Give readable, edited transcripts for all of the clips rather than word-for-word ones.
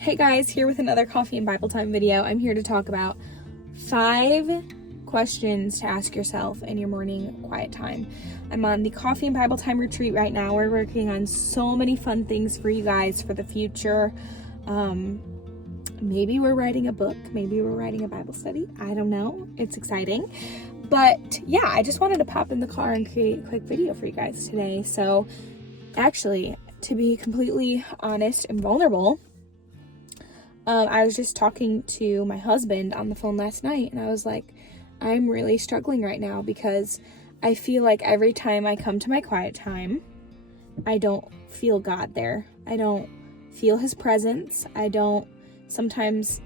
Hey guys, here with another coffee and Bible time video. I'm here to talk about 5 questions to ask yourself in your morning quiet time. I'm on the coffee and Bible time retreat right now. We're working on so many fun things for you guys for the future. Maybe we're writing a book, maybe we're writing a Bible study. I don't know. It's exciting. But yeah, I just wanted to pop in the car and create a quick video for you guys today. So actually, to be completely honest and vulnerable, I was just talking to my husband on the phone last night, and I was like, I'm really struggling right now because I feel like every time I come to my quiet time, I don't feel God there. I don't feel his presence. Sometimes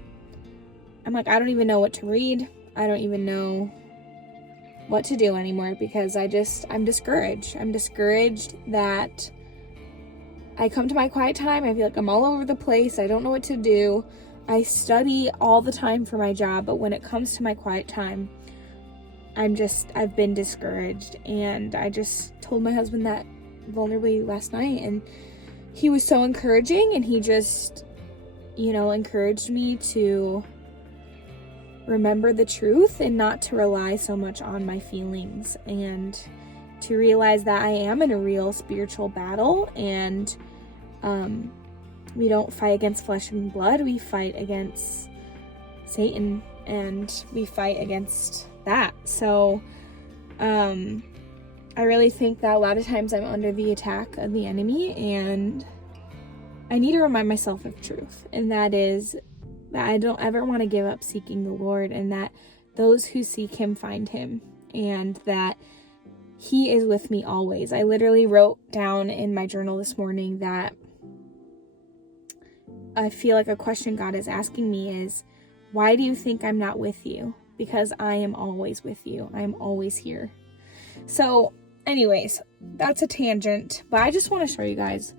I'm like, I don't even know what to read. I don't even know what to do anymore because I'm discouraged. I'm discouraged that I come to my quiet time, I feel like I'm all over the place, I don't know what to do. I study all the time for my job, but when it comes to my quiet time, I've been discouraged. And I just told my husband that vulnerably last night, and he was so encouraging, and he just, encouraged me to remember the truth and not to rely so much on my feelings, and to realize that I am in a real spiritual battle, and we don't fight against flesh and blood. We fight against Satan, and we fight against that. So I really think that a lot of times I'm under the attack of the enemy, and I need to remind myself of truth, and that is that I don't ever want to give up seeking the Lord, and that those who seek him find him, and that he is with me always. I literally wrote down in my journal this morning that I feel like a question God is asking me is, why do you think I'm not with you? Because I am always with you. I am always here. So anyways, that's a tangent, but I just want to show you guys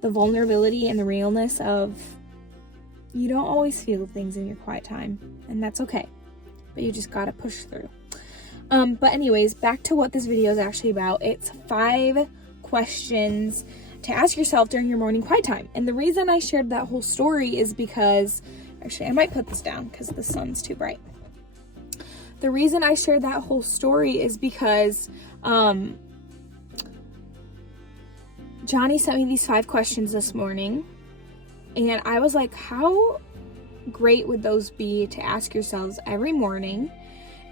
the vulnerability and the realness of you don't always feel things in your quiet time, and that's okay, but you just got to push through. But anyways, back to what this video is actually about. It's 5 questions to ask yourself during your morning quiet time. And the reason I shared that whole story is because, actually, I might put this down because the sun's too bright. The reason I shared that whole story is because Johnny sent me these 5 questions this morning, and I was like, how great would those be to ask yourselves every morning?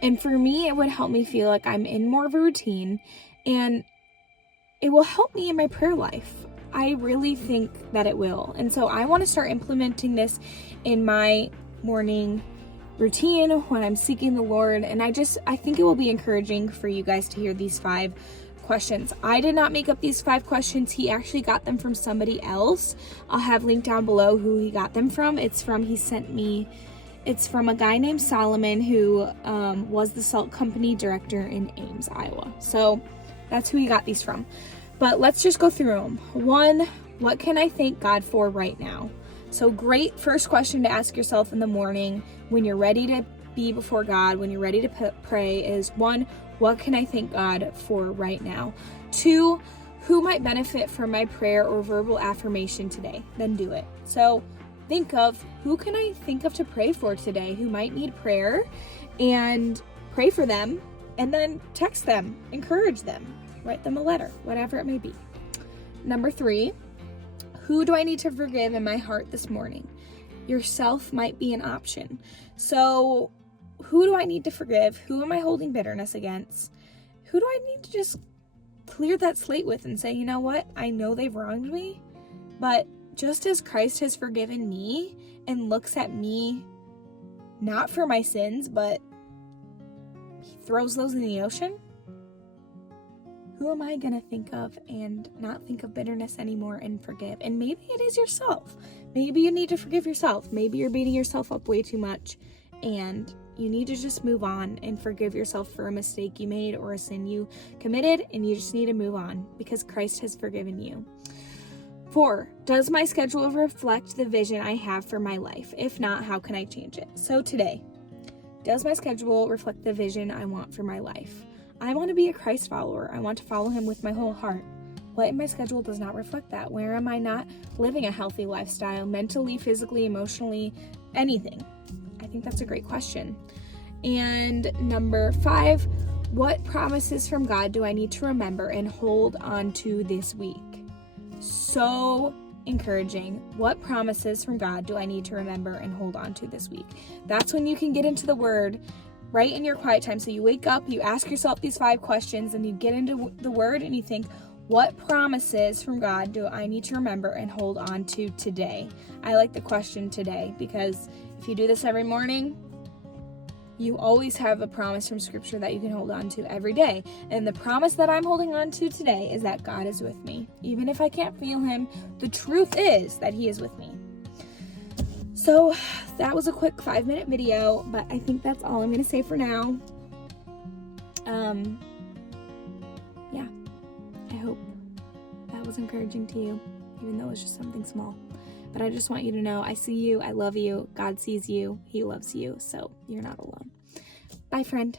And for me, it would help me feel like I'm in more of a routine, and it will help me in my prayer life. I really think that it will. And so I want to start implementing this in my morning routine when I'm seeking the Lord. And I think it will be encouraging for you guys to hear these 5 questions. I did not make up these 5 questions. He actually got them from somebody else. I'll have linked down below who he got them from. It's from a guy named Solomon who was the salt company director in Ames, Iowa. So that's who he got these from. But let's just go through them. 1, what can I thank God for right now? So great first question to ask yourself in the morning when you're ready to be before God, when you're ready to pray is 1, what can I thank God for right now? 2, who might benefit from my prayer or verbal affirmation today? Then do it. So think of who can I think of to pray for today who might need prayer, and pray for them, and then text them, encourage them, write them a letter, whatever it may be. Number 3, who do I need to forgive in my heart this morning? Yourself might be an option. So who do I need to forgive? Who am I holding bitterness against? Who do I need to just clear that slate with and say, you know what? I know they've wronged me, but just as Christ has forgiven me and looks at me not for my sins, but he throws those in the ocean, who am I going to think of and not think of bitterness anymore and forgive? And maybe it is yourself. Maybe you need to forgive yourself. Maybe you're beating yourself up way too much, and you need to just move on and forgive yourself for a mistake you made or a sin you committed, and you just need to move on because Christ has forgiven you. 4, does my schedule reflect the vision I have for my life? If not, how can I change it? So today, does my schedule reflect the vision I want for my life? I want to be a Christ follower. I want to follow him with my whole heart. What in my schedule does not reflect that? Where am I not living a healthy lifestyle, mentally, physically, emotionally, anything? I think that's a great question. And number 5, what promises from God do I need to remember and hold on to this week? So encouraging. What promises from God do I need to remember and hold on to this week? That's when you can get into the Word right in your quiet time. So you wake up, you ask yourself these 5 questions, and you get into the Word and you think, what promises from God do I need to remember and hold on to today? I like the question today, because if you do this every morning, you always have a promise from Scripture that you can hold on to every day. And the promise that I'm holding on to today is that God is with me. Even if I can't feel Him, the truth is that He is with me. So that was a quick 5-minute video, but I think that's all I'm going to say for now. Yeah, I hope that was encouraging to you, even though it's just something small. But I just want you to know I see you, I love you, God sees you, He loves you, so you're not alone. Bye, friend.